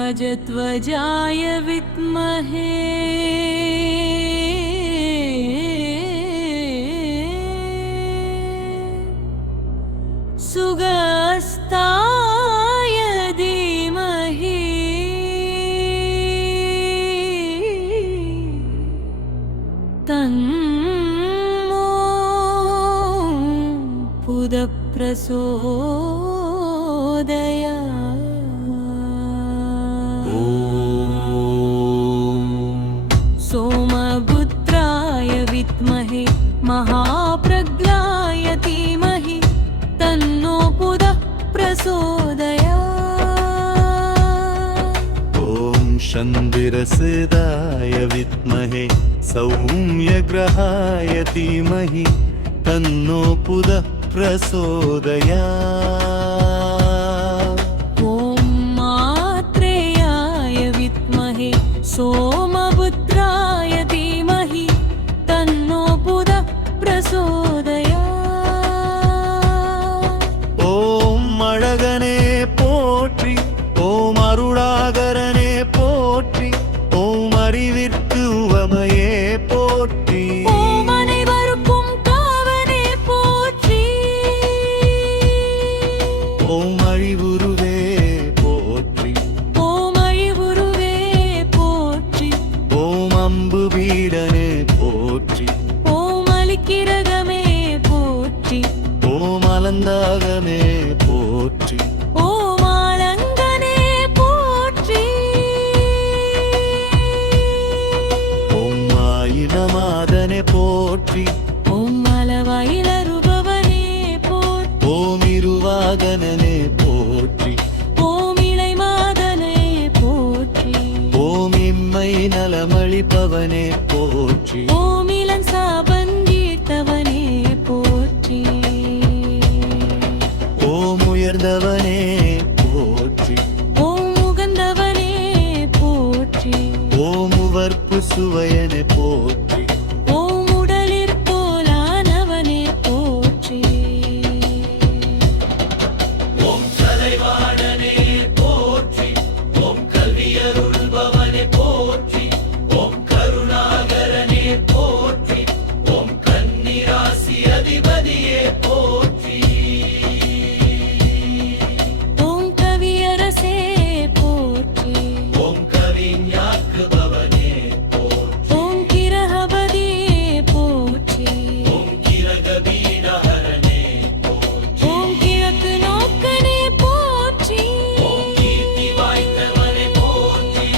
अजध्वजाय विद्महे सुगस्ताय धीमहि तन्नो पुनः प्रचोदयात्। सोमपुत्राय विद्महे महाप्रज्ञाय धीमहि तन्नो पुनः प्रचोदयात्। ॐ शन्दिरसिदाय विद्महे सौम्यग्रहाय धीमहि तन्नो पुनः प्रचोदयात्। ॐ मात्रेयाय विद्महे सोमपुत्राय धीमहि तन्नो पुनः प्रचोदयात्। ॐ अழகனே போற்றி, ஓம் அருளாகரனே போற்றி, ஓம் அறிவிற்கு உவமையே போற்றி, ஓம் அனைவருக்கும் காவனே போற்றி, ஓம் அழிவுருவே போற்றி, ஓம் அழிவுருவே போற்றி, ஓம் அம்பு வீடனே போற்றி, ஓம் அலிக்கிரகமே போற்றி, ஓம் அலந்தாகமே போற்றி, ஓம் ஆலங்கனே போற்றி, ஓம் ஆயினமாதனே போற்றி, ஓம் அளவாயிலருபவனே போற்றி, ஓம் இருவாகனனே போற்றி, ஓம் இளைமாதனே போற்றி, ஓம் இம்மை நலமளிப்பவனே போற்றி, ஓம் இளன் சாபந்தீர்த்தவனே போற்றி, ஓம் உயர்ந்தவனே போற்றி, ஓம் உகந்தவனே போற்றி, ஓம் உவர்ப்பு சுவையனே போற்றி, ஓம் உடலிற்கோலானவனே போற்றி, ஓம் தலைவாணனே போற்றி, ஓம் கல்வியருள்பவனே போற்றி, ஓம் கருணாகரனே போற்றி, ஓம் கன்னிராசி அதிபதியே போற்றி, ஓம் கவியரசே போற்றி, ஓம் கவிஞாக்குபவனே போற்றி, ஓம் கிரகபதியே போற்றி, ஓம் கிரகபீடஹரனே போற்றி, ஓம் கிழக்கு நோக்கனே போற்றி, ஓம் கீர்த்தி வாய்த்தவனே போற்றி,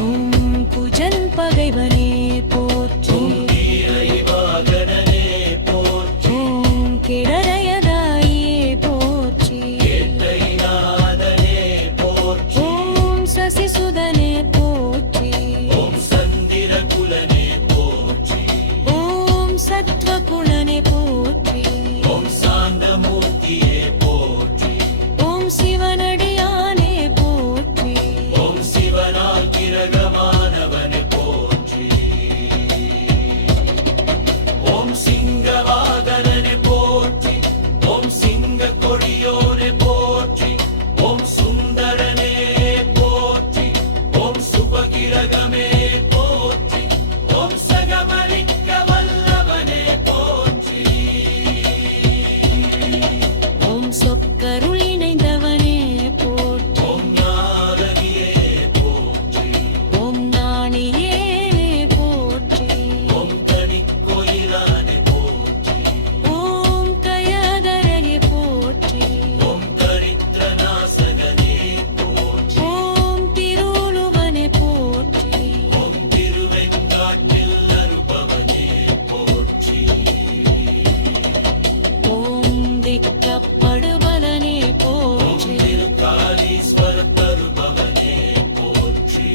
ஓம் குஜன் பகைவனே போற்றி, ஓம் வீரவாகனனே போற்றி, ஓம் கிடரயதாயே போற்றி, கேட்டைநாதனே போற்றி, ஓம் சசிசுதனே போற்றி, ஓம் சந்திரகுலனே போற்றி, ஓம் சத்வகுணனே போற்றி, ஓம் சாந்தமூர்த்தியே போற்றி, ஓம் சிவனடியானே போற்றி, ஓம் சிவனால் கிரகமானவனே போற்றி, ஓம் சிங்கவாகனனே போற்றி, ஓம் சிங்க கொடியோனே போற்றி, ஓம் சுந்தரனே போற்றி, ஓம் சுபகிரகமே போற்றி, ஓம் சகமரிக்க வல்லவனே போற்றி, ஓம் சொக்கருள் இணைந்தவனே போற்றி, ஓம் ஞானகியே போற்றி, ஓம் ஞானியேனே போற்றி, ஓம் தனிக்கோயிலானே போற்றி, ஓம் கயதரனே போற்றி, ஓம் தரித்திரநாசகனே போற்றி, ஓம் திருளுவனே போற்றி, ஓம் திருவெண்காட்டில் அருபவனே போற்றி, ஓம் திக்கப்படுபலனே ஓம் போற்றி, திருக்காளீஸ்வர தருபவனே போற்றி,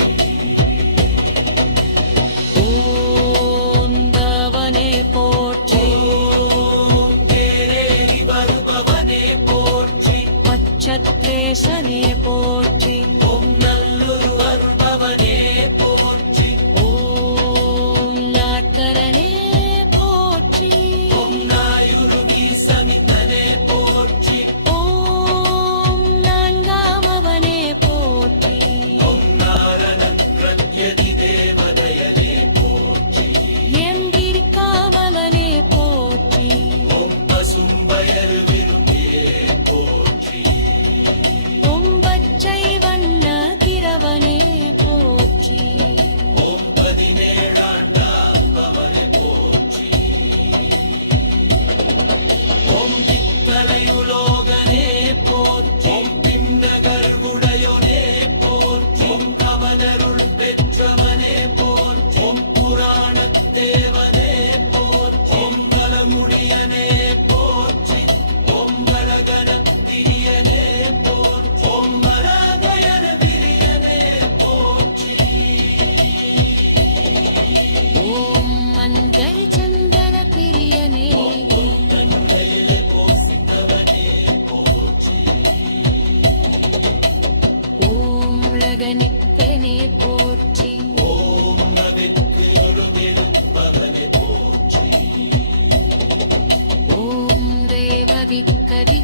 ஓம் தவனே போற்றி, ஓம் தேரேறி வருபவனே போற்றி, பச்சத்ரேசனே போற்றி, ஓம் நல்லுரு அருள்பவனே போற்றி, ஓம் நாட்கரனே கரி